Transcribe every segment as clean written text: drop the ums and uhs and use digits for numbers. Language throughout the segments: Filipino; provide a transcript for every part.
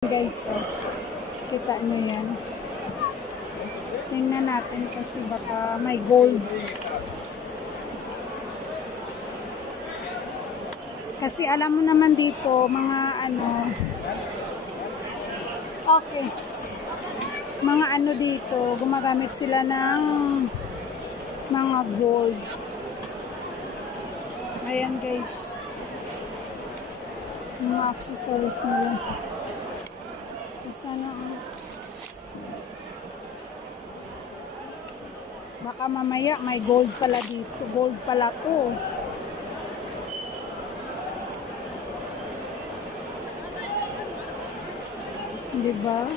Guys, kita nyo yan. Tingnan natin kasi baka may gold. Kasi alam mo naman dito, mga okay. Mga dito, gumagamit sila ng mga gold. Ayan guys. Mga accessories nila. Sana baka mamaya may gold pala dito. Gold pala to. Diba?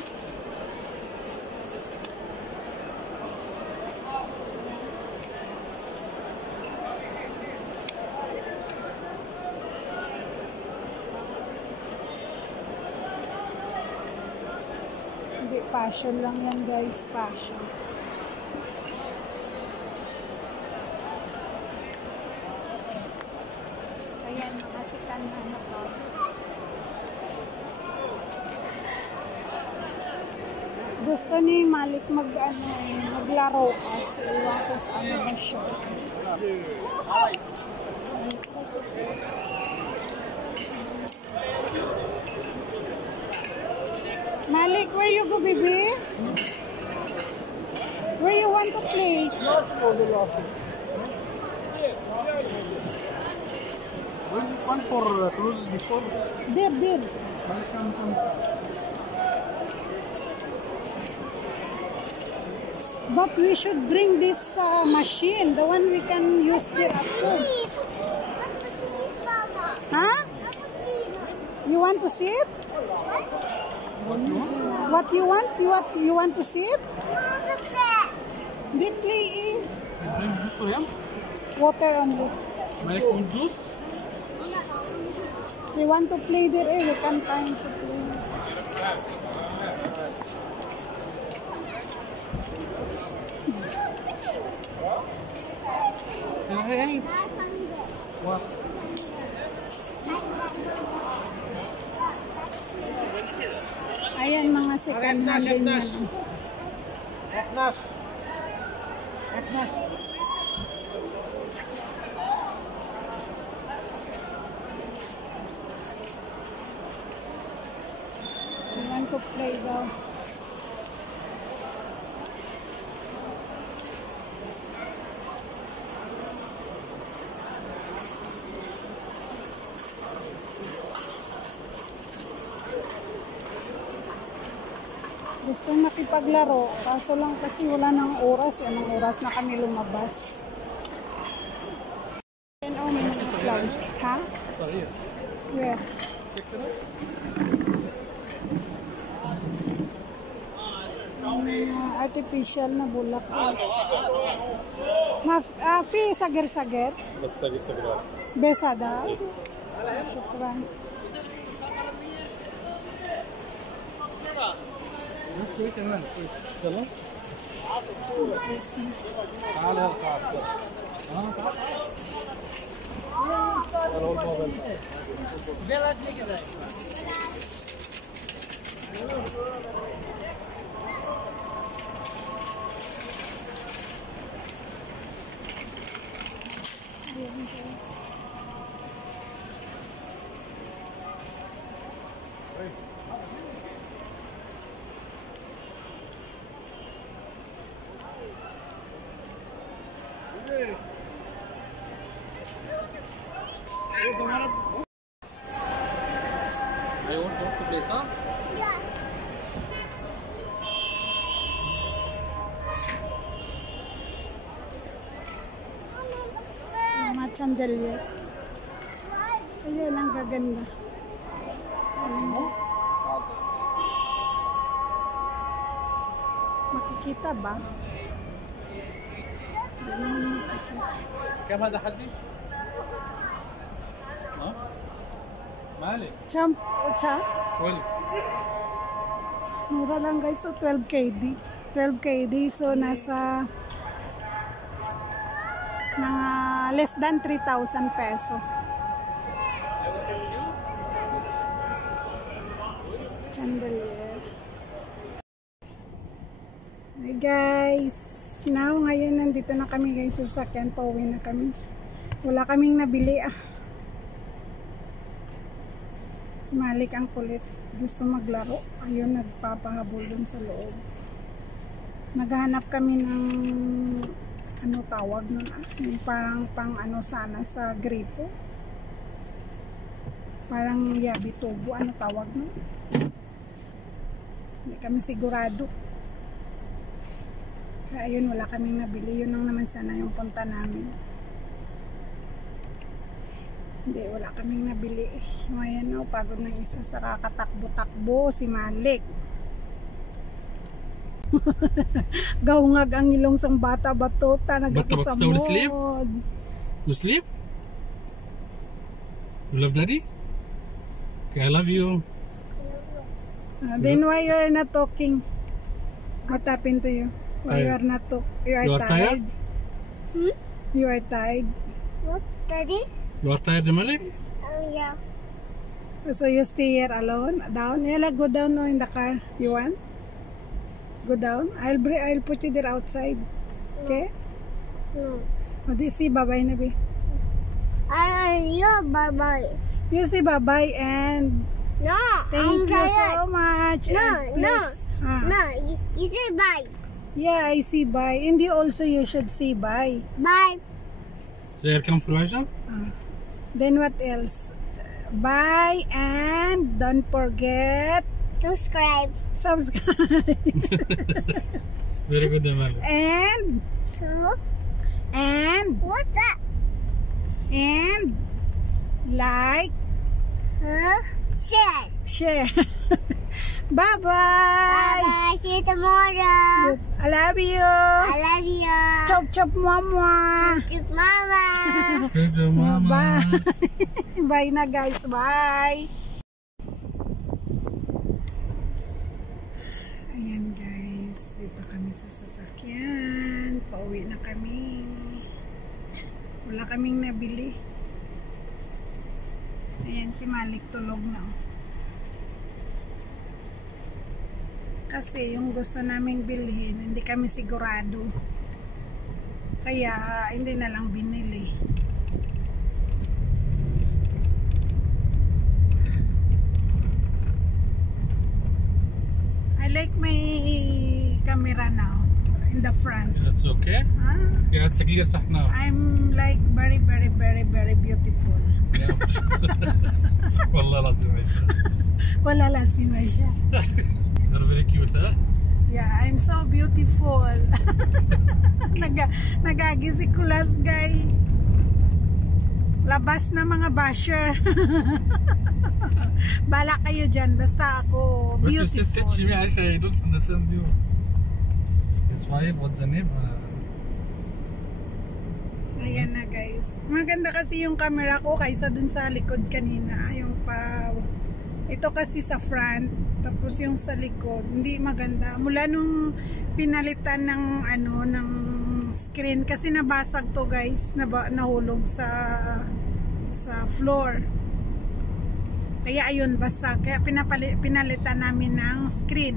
Passion lang yan guys, passion. Ayan, makasikan na ako. Gusto ni Malik maglaro kasi iwan ko sa ba siya. Malik, where you go, baby? Where you want to play? Where is this one for cruise before? There. But we should bring this machine, the one we can use there at home. Huh? You want to see it? What you want? You want to see it? They play in Juice for him? water only. Make one juice? We want to play there, we can find to play. Hey. What? Ayan mga second hand din yan. Eknash. We want to play daw. Gusto makipaglaro, kaso lang kasi wala nang oras. Anong oras na kami lumabas. And may mga clouds. Ha? Sorry. Where? Check it out. Artificial na bulaklak. Fi, sager-sager. Bas sagar. Besada. Shukran. चलो I want to play some. Yeah. Mga chandelier. Ayan ang gaganda. Makikita ba? كم هذا حدي؟ ها؟ مالك؟ Champ, 12. mura lang guys, so 12 KD. 12 KD, so nasa mga less than 3,000 peso. Chandelier. chandelier. Hey guys, now ngayon nandito na kami guys sa sasakyan, pauwi na kami. Wala kaming nabili Si Malik ang kulit, gusto maglaro. Ayun, nagpapahabol dun sa loob. Naghahanap kami ng ano tawag nun yung parang pang ano sana sa gripo. Parang yabi tubo, ano tawag nun? Hindi kami sigurado. Kaya ayun, wala kaming nabili. Yun lang naman sana yung punta namin. Hindi, wala kaming nabili. Ngayon, pagod ng isa sa kakatakbo-takbo si Malik. Gaungag ang ilong sang bata-batuta. Bata-batuta will sleep? You sleep? You love daddy? Okay, I love you. Then why you are not talking? What happened to you? Why you are not talking? You are tired? You are tired? What, Daddy? You are tired, Malik? Yeah. So you stay here alone? Down? Yala, go down no, in the car. You want? Go down? I'll put you there outside. Okay? No. O di si bye-bye na be. Yeah, bye-bye. You say bye-bye and No, thank you so much. No, and no, please, no. You say bye. Yeah, I see bye. Hindi also you should say bye. Bye. Say welcome for Aisha. Then what else? Bye and don't forget Subscribe. Very good, Malik. and What's that? and like, Share. Bye-bye. Bye. See you tomorrow. I love you. I love you. Chop chop mama. Chuk Mama. Good, Mama. Bye. Bye na guys. Bye. Ayan guys, dito kami sa sasakyan. Pauwi na kami. Wala kaming nabili. Ayan si Malik tulog na. Kasi yung gusto naming bilhin, hindi kami sigurado. Kaya hindi na lang binili. I like my camera now in the front. That's okay? Yeah, it's clear sah now. I'm like very beautiful. Yeah. Wallah lazim Aisha. Wala lang si Maisha. You're very cute, huh? Yeah, I'm so beautiful. Nagagisikulas guys. Labas na mga basher. Bala kayo dyan, basta ako But you said beautiful. touch me, Aisha. I don't understand you. His wife, what's the name? Ayan na guys. Maganda kasi yung camera ko kaysa dun sa likod kanina. Yung ito kasi sa front, tapos yung sa likod, hindi maganda. Mula nung pinalitan ng ng screen kasi nabasag to guys, nahulog sa floor. Kaya ayun, basag. Kaya pinalitan namin ng screen.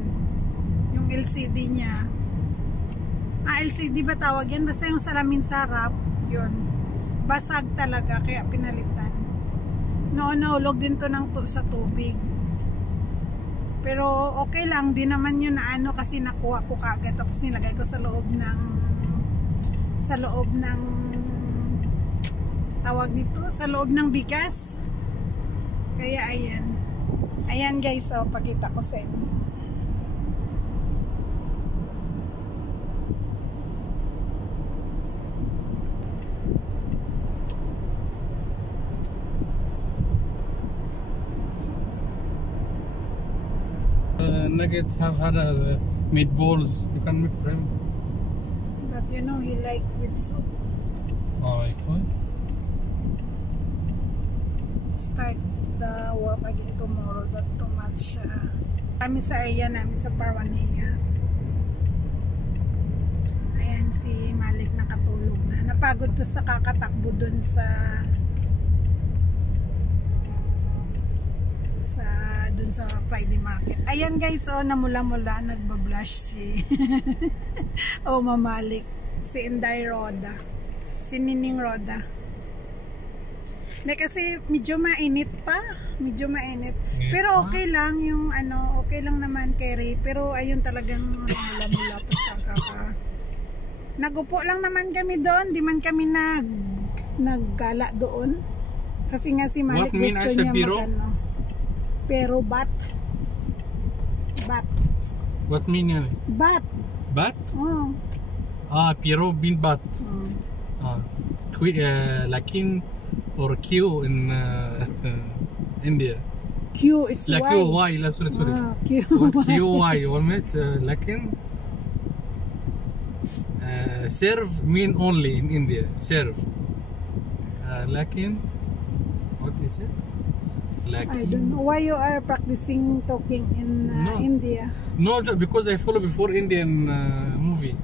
Yung LCD niya. LCD ba tawag yan? Basta yung salamin sa harap, yun. Basag talaga, kaya pinalitan. Nahulog din to sa tubig. Pero okay lang, di naman yun na kasi nakuha ko kagad. Tapos nilagay ko sa loob ng tawag nito, sa loob ng bigas. Kaya ayan guys, pakita ko sa inyo. Nuggets have had meatballs. You can make for him. But you know, he like with soup. Oh, I could. Start the work again tomorrow. That too much. Kami sa area namin sa Parwania. Ayan si Malik nakatulog na. Napagod to sa kakatakbo dun sa dun sa Friday Market. Ayan guys, oh, namula-mula, nagbablush si oh, mamalik. Si Inday Roda. Si Nining Roda. Na kasi medyo mainit pa. Medyo mainit. Pero okay lang yung ano, okay lang naman Kerry. Pero ayun talagang namula-mula pa sa kaka. Nagupo lang naman kami doon. Di man kami naggala doon. Kasi nga si Malik gusto niya mag-ano. Pero bat. What mean yan? Bat. Bat? Oh. Pero bin bat. Lakin or Q in India. Q, it's like Y. Q, Y. Sorry. Q. Q, Y. One minute. Lakin serve mean only in India. Serve. Lakin, what is it? Lakin. I don't know why you are practicing talking in India. No, because I follow before Indian movie.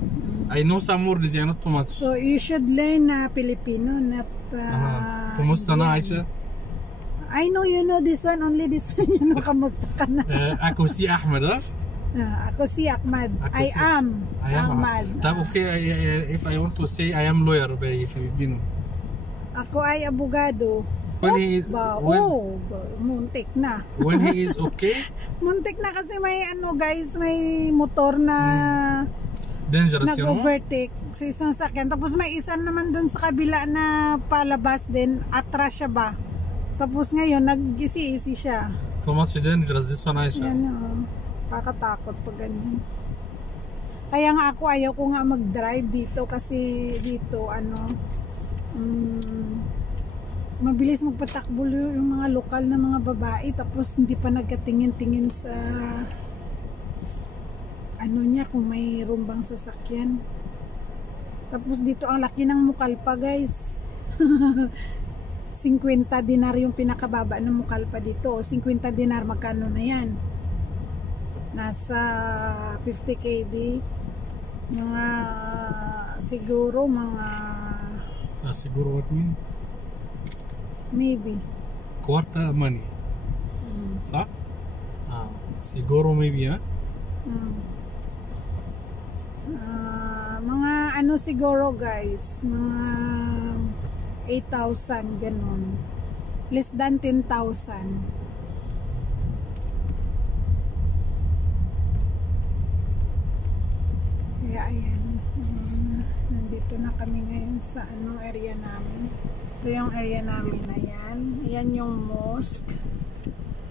I know some words, not too much. So you should learn Filipino, not Kumusta na, Aisha? I know you know this one, only this one. You know, kamusta ka na? Ako si Ahmad, ha? Ako si Ahmad. I am Ahmad. Okay, if I want to say I am lawyer by Filipino. Ako ay abogado. When he is, muntik na. When he is okay? Muntik na kasi may ano guys, may motor na dangerous nag-overtake sa isang sakyan. Tapos may isa naman dun sa kabila na palabas din, atras siya ba? Tapos ngayon, nag-isi-isi siya. Too much dangerous this one, Aisha. Yan, kakatakot pag ganyan. Kaya nga ako, ayaw ko nga mag-drive dito kasi dito, mabilis magpatakbo yung mga lokal na mga babae tapos hindi pa nagkatingin-tingin sa niya kung may rumbang sasakyan. Tapos dito ang laki ng mukalpa guys. 50 dinar yung pinakababa ng mukalpa dito. 50 dinar magkano na yan? Nasa 50 KD. Mga siguro siguro what mean? Maybe. Quarter money. Sa? Siguro maybe, ha? Mga siguro guys, mga 8,000 ganun. Less than 10,000. Kaya ayan, nandito na kami ngayon sa area namin. Ito yung area namin na yan. Ayan yung mosque.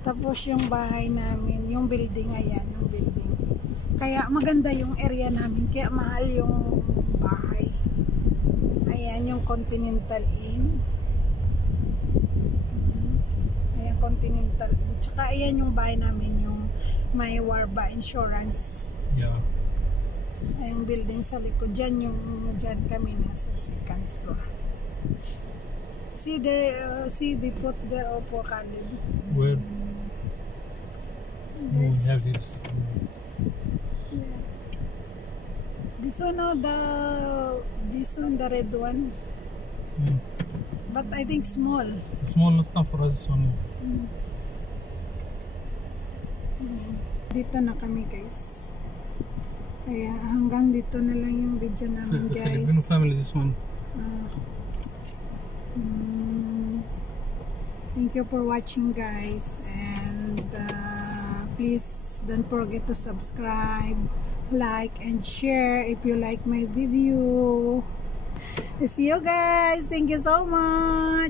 Tapos yung bahay namin, yung building, ayan yung building. Kaya maganda yung area namin, kaya mahal yung bahay. Ayan yung Continental Inn. Ayan Continental Inn. Tsaka ayan yung bahay namin, yung may Warba Insurance. Yeah. Ayan building sa likod. Dyan kami nasa second floor. See they put there for Khalid. Where? This one, the red one. But I think small. Small not come for us one. Dito na kami guys. Kaya hanggang dito na lang yung video namin guys. Filipino family this one. Thank you for watching guys, and please don't forget to subscribe, like and share if you like my video. See you guys. Thank you so much.